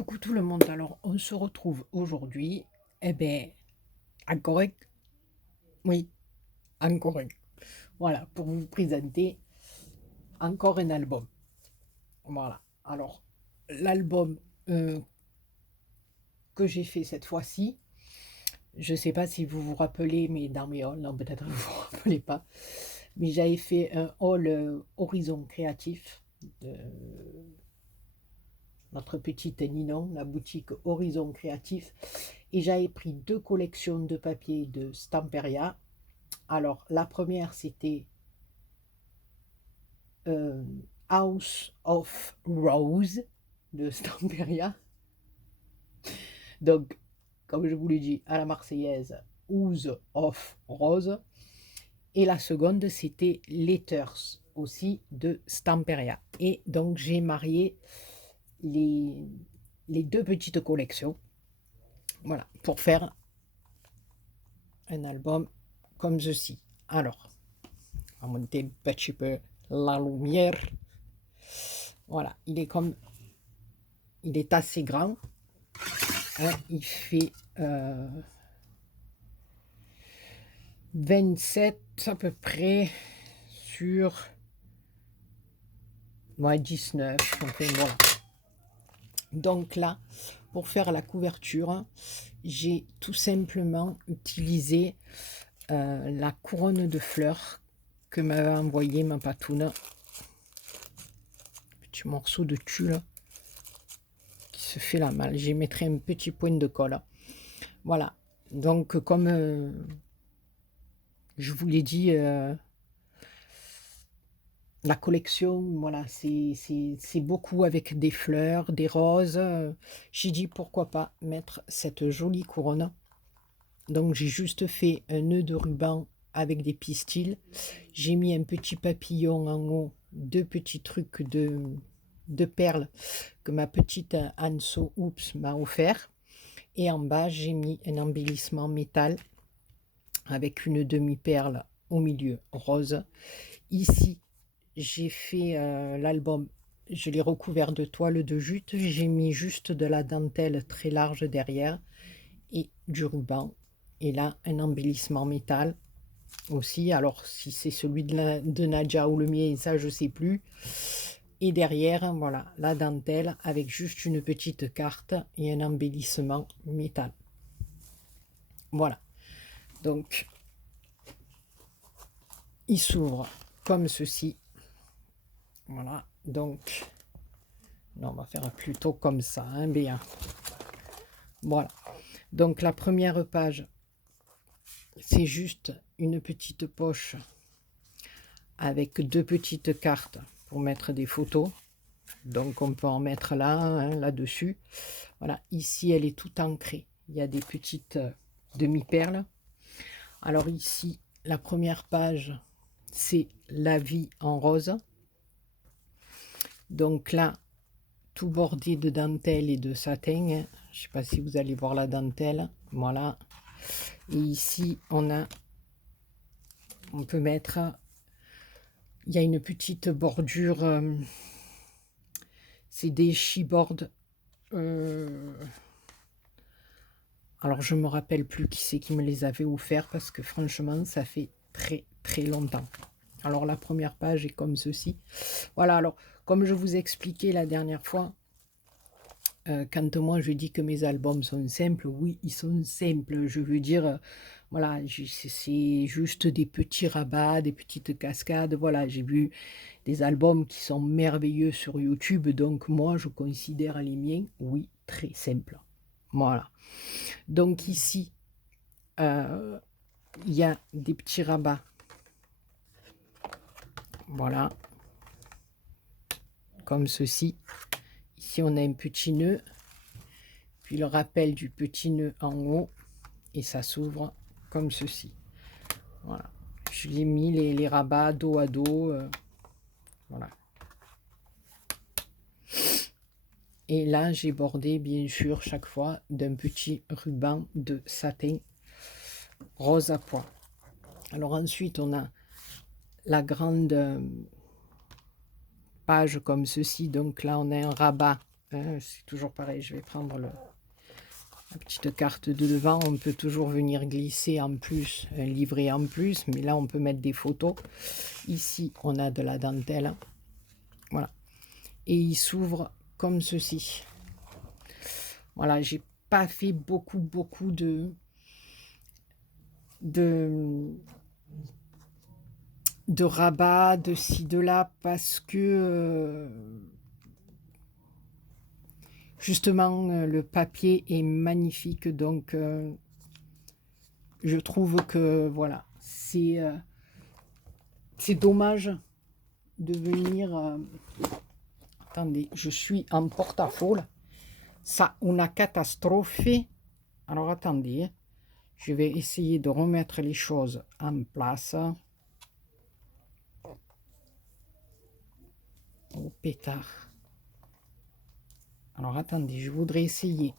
Coucou tout le monde, alors on se retrouve aujourd'hui, eh bien, en correct, oui, en correct, voilà, pour vous présenter encore un album. Voilà, alors l'album que j'ai fait cette fois-ci, je ne sais pas si vous vous rappelez, mais dans mes halls, non, peut-être que vous ne vous rappelez pas, mais j'avais fait un haul Horizon Créatif de notre petite Ninon, la boutique Horizon Créatif, et j'avais pris deux collections de papier de Stamperia. Alors, la première, c'était euh, House of Rose de Stamperia. Donc, comme je vous l'ai dit, à la marseillaise, House of Rose. Et la seconde, c'était Letters, aussi de Stamperia. Et donc, j'ai marié les, les deux petites collections, voilà, pour faire un album comme ceci. Alors, on va monter un petit peu la lumière. Voilà, il est assez grand, hein, il fait 27 à peu près sur 19. Enfin, voilà. Donc là, pour faire la couverture, j'ai tout simplement utilisé la couronne de fleurs que m'avait envoyé ma patoune. Petit morceau de tulle qui se fait la malle. J'y mettrai un petit point de colle. Voilà. Donc comme je vous l'ai dit, la collection, voilà, c'est beaucoup avec des fleurs, des roses. J'ai dit pourquoi pas mettre cette jolie couronne. Donc j'ai juste fait un nœud de ruban avec des pistils. J'ai mis un petit papillon en haut, deux petits trucs de perles que ma petite Anso Oops m'a offert. Et en bas, j'ai mis un embellissement métal avec une demi-perle au milieu rose. Ici, j'ai fait l'album, je l'ai recouvert de toile de jute. J'ai mis juste de la dentelle très large derrière et du ruban. Et là, un embellissement métal aussi. Alors, si c'est celui de Nadia ou le mien, ça, je ne sais plus. Et derrière, voilà, la dentelle avec juste une petite carte et un embellissement métal. Voilà. Donc, il s'ouvre comme ceci. Voilà. Donc, non, on va faire plutôt comme ça, hein, bien. Voilà. Donc, la première page, c'est juste une petite poche avec deux petites cartes pour mettre des photos. Donc, on peut en mettre là, hein, là-dessus. Voilà. Ici, elle est toute ancrée. Il y a des petites demi-perles. Alors ici, la première page, c'est la vie en rose. Donc là, tout bordé de dentelle et de satin. Je ne sais pas si vous allez voir la dentelle. Voilà. Et ici, on peut mettre, il y a une petite bordure, c'est des chipboards. Alors, je me rappelle plus qui c'est qui me les avait offerts parce que franchement, ça fait très très longtemps. Alors, la première page est comme ceci. Voilà, alors, comme je vous expliquais la dernière fois, quand moi je dis que mes albums sont simples, oui, ils sont simples. Je veux dire, voilà, c'est juste des petits rabats, des petites cascades. Voilà, j'ai vu des albums qui sont merveilleux sur YouTube, donc moi je considère les miens, oui, très simples. Voilà. Donc ici, il y a des petits rabats. Voilà, comme ceci. Ici, on a un petit nœud, puis le rappel du petit nœud en haut, et ça s'ouvre comme ceci. Voilà. Je l'ai mis les rabats dos à dos. Voilà. Et là, j'ai bordé, bien sûr, chaque fois d'un petit ruban de satin rose à pois. Alors ensuite, on a la grande page comme ceci. Donc là, on a un rabat C'est toujours pareil, je vais prendre la petite carte de devant. On peut toujours venir glisser en plus, un livret en plus, mais là on peut mettre des photos. Ici, on a de la dentelle. Voilà. Et il s'ouvre comme ceci. Voilà, j'ai pas fait beaucoup de rabat, de ci, de là, parce que justement, le papier est magnifique, donc je trouve que voilà, c'est dommage de venir. Attendez, je suis en porte-à-faux. Ça, una catastrophe. Alors attendez, je vais essayer de remettre les choses en place. Oh pétard. Alors attendez, je voudrais essayer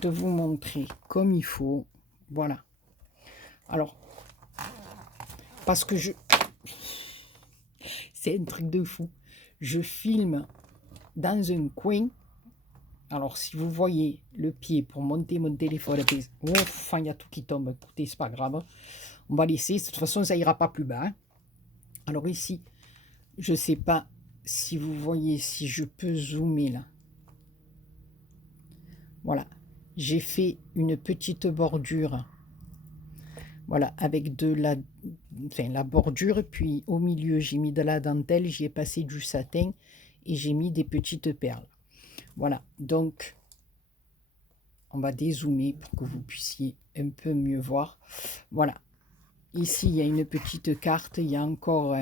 de vous montrer comme il faut. Voilà. Alors, parce que c'est un truc de fou. Je filme dans un coin. Alors, si vous voyez le pied pour monter mon téléphone, enfin, il y a tout qui tombe. Écoutez, c'est pas grave. On va laisser. De toute façon, ça ira pas plus bas. Hein. Alors ici, je sais pas si vous voyez, si je peux zoomer là. Voilà. J'ai fait une petite bordure. Voilà, avec la bordure, puis au milieu, j'ai mis de la dentelle, j'y ai passé du satin et j'ai mis des petites perles. Voilà, donc on va dézoomer pour que vous puissiez un peu mieux voir. Voilà, ici il y a une petite carte, il y a encore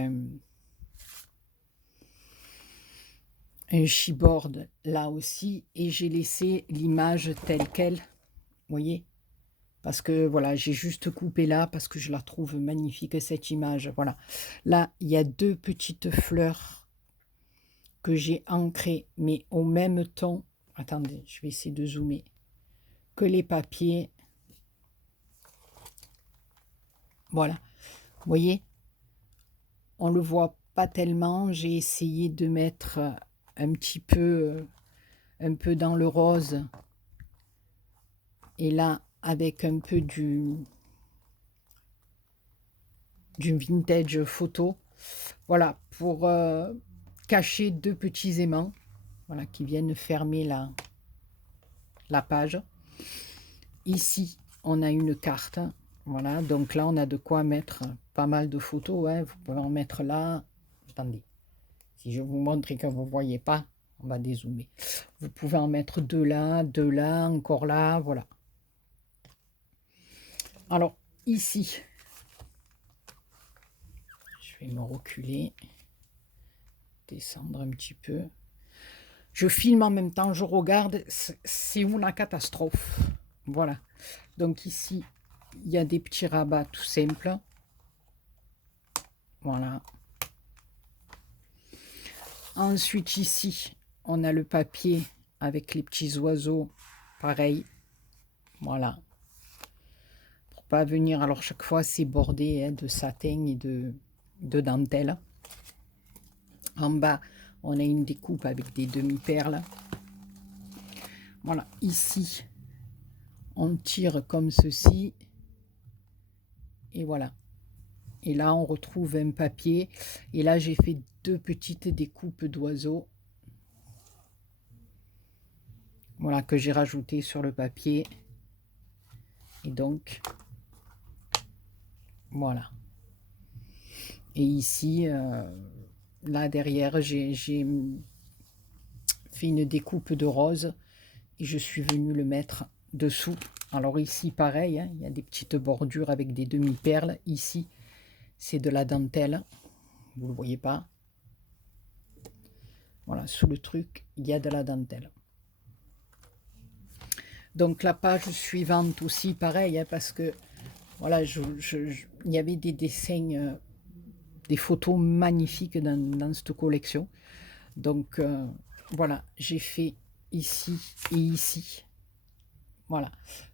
un chipboard là aussi et j'ai laissé l'image telle qu'elle, vous voyez, parce que voilà, j'ai juste coupé là parce que je la trouve magnifique cette image. Voilà, là il y a deux petites fleurs que j'ai ancrées mais au même ton. Attendez, je vais essayer de zoomer que les papiers. Voilà, vous voyez, on le voit pas tellement. J'ai essayé de mettre un peu dans le rose et là avec un peu du vintage photo, voilà, pour cacher deux petits aimants, voilà, qui viennent fermer la page. Ici on a une carte, voilà, donc là on a de quoi mettre pas mal de photos, hein. Vous pouvez en mettre là. Attendez, si je vous montre et que vous ne voyez pas, on va dézoomer. Vous pouvez en mettre deux là, encore là, voilà. Alors ici, je vais me reculer, descendre un petit peu. Je filme en même temps, je regarde, c'est une catastrophe. Voilà. Donc ici, il y a des petits rabats tout simples. Voilà. Ensuite ici, on a le papier avec les petits oiseaux, pareil. Voilà. Pour pas venir, alors chaque fois c'est bordé hein, de satin et de dentelle. En bas, on a une découpe avec des demi-perles. Voilà, ici, on tire comme ceci. Et voilà. Et là, on retrouve un papier. Et là, j'ai fait deux petites découpes d'oiseaux. Voilà, que j'ai rajouté sur le papier. Et donc, voilà. Et ici, là derrière, j'ai fait une découpe de rose. Et je suis venue le mettre dessous. Alors ici, pareil, hein, il y a des petites bordures avec des demi-perles. Ici, c'est de la dentelle. Vous ne le voyez pas. Voilà, sous le truc, il y a de la dentelle. Donc la page suivante aussi, pareil, hein, parce que voilà, il y avait des dessins, des photos magnifiques dans cette collection. Donc voilà, j'ai fait ici et ici. Voilà,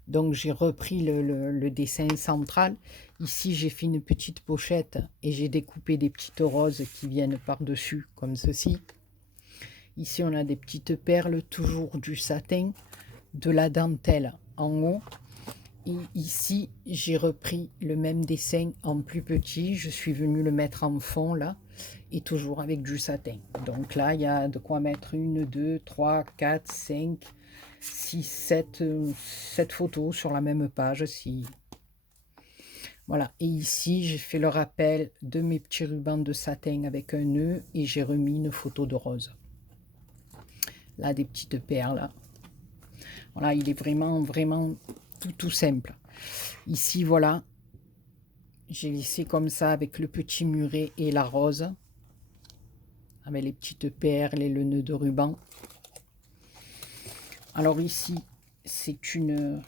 donc j'ai repris le dessin central. Ici, j'ai fait une petite pochette et j'ai découpé des petites roses qui viennent par-dessus, comme ceci. Ici, on a des petites perles, toujours du satin, de la dentelle en haut. Et ici, j'ai repris le même dessin en plus petit. Je suis venue le mettre en fond, là, et toujours avec du satin. Donc là, il y a de quoi mettre 1, 2, 3, 4, 5, 6, 7 photos sur la même page. Voilà. Et ici, j'ai fait le rappel de mes petits rubans de satin avec un nœud et j'ai remis une photo de rose. Là, des petites perles. Voilà, il est vraiment tout simple. Ici, voilà, j'ai laissé comme ça avec le petit muret et la rose, avec les petites perles et le nœud de ruban. Alors ici, c'est une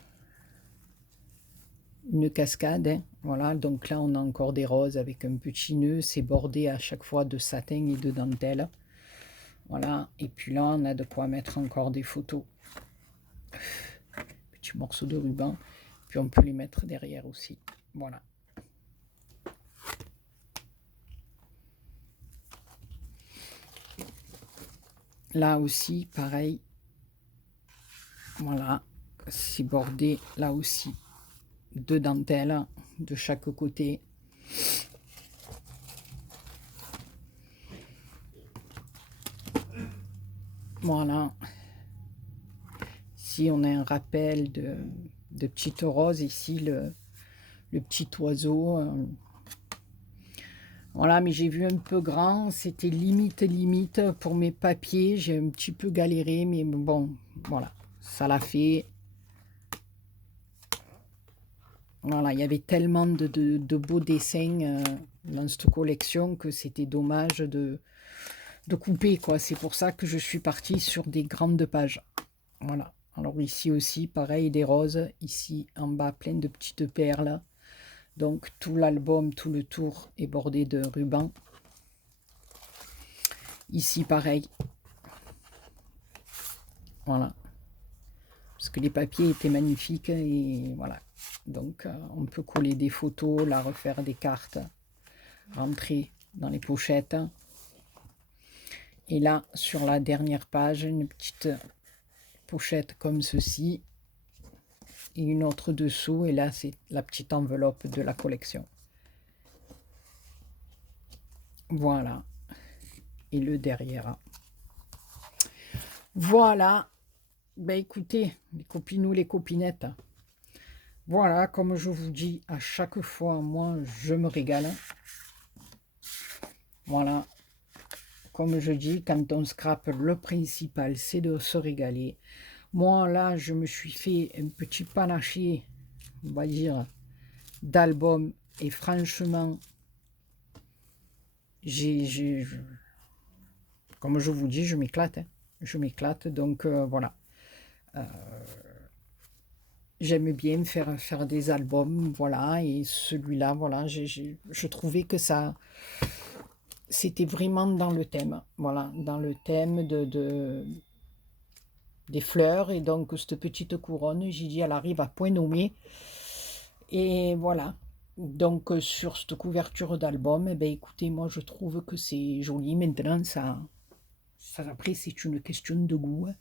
cascade, hein. Voilà, donc là, on a encore des roses avec un petit nœud. C'est bordé à chaque fois de satin et de dentelle. Voilà, et puis là, on a de quoi mettre encore des photos. Petit morceau de ruban. Puis on peut les mettre derrière aussi. Voilà. Là aussi, pareil. Voilà. C'est bordé là aussi de dentelle de chaque côté. Voilà. Ici, on a un rappel de petites roses. Ici, le petit oiseau. Voilà, mais j'ai vu un peu grand. C'était limite pour mes papiers. J'ai un petit peu galéré, mais bon, voilà. Ça l'a fait. Voilà, il y avait tellement de beaux dessins dans cette collection que c'était dommage de couper, quoi. C'est pour ça que je suis partie sur des grandes pages. Voilà. Alors ici aussi, pareil, des roses. Ici, en bas, plein de petites perles. Donc, tout l'album, tout le tour est bordé de rubans. Ici, pareil. Voilà. Parce que les papiers étaient magnifiques et voilà. Donc, on peut coller des photos, là, refaire des cartes, rentrer dans les pochettes. Et là, sur la dernière page, une petite pochette comme ceci. Et une autre dessous. Et là, c'est la petite enveloppe de la collection. Voilà. Et le derrière. Voilà. Ben écoutez, les copinous, les copinettes. Voilà, comme je vous dis à chaque fois, moi, je me régale. Voilà. Comme je dis, quand on scrape, le principal, c'est de se régaler. Moi, là, je me suis fait un petit panaché, on va dire, d'albums. Et franchement, comme je vous dis, je m'éclate. Hein. Je m'éclate, donc voilà. J'aime bien faire des albums, voilà. Et celui-là, voilà, je trouvais que ça... C'était vraiment dans le thème, voilà, dans le thème des fleurs. Et donc, cette petite couronne, j'ai dit, elle arrive à point nommé. Et voilà. Donc, sur cette couverture d'album, eh ben, écoutez, moi, je trouve que c'est joli. Maintenant, ça après, c'est une question de goût. Hein.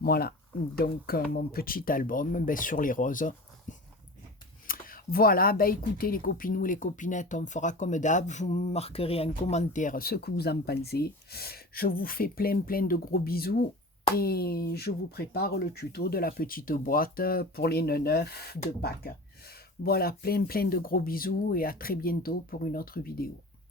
Voilà. Donc, mon petit album ben, sur les roses. Voilà, ben écoutez les copinous, les copinettes, on fera comme d'hab, vous me marquerez en commentaire ce que vous en pensez. Je vous fais plein de gros bisous et je vous prépare le tuto de la petite boîte pour les nœuds neufs de Pâques. Voilà, plein de gros bisous et à très bientôt pour une autre vidéo.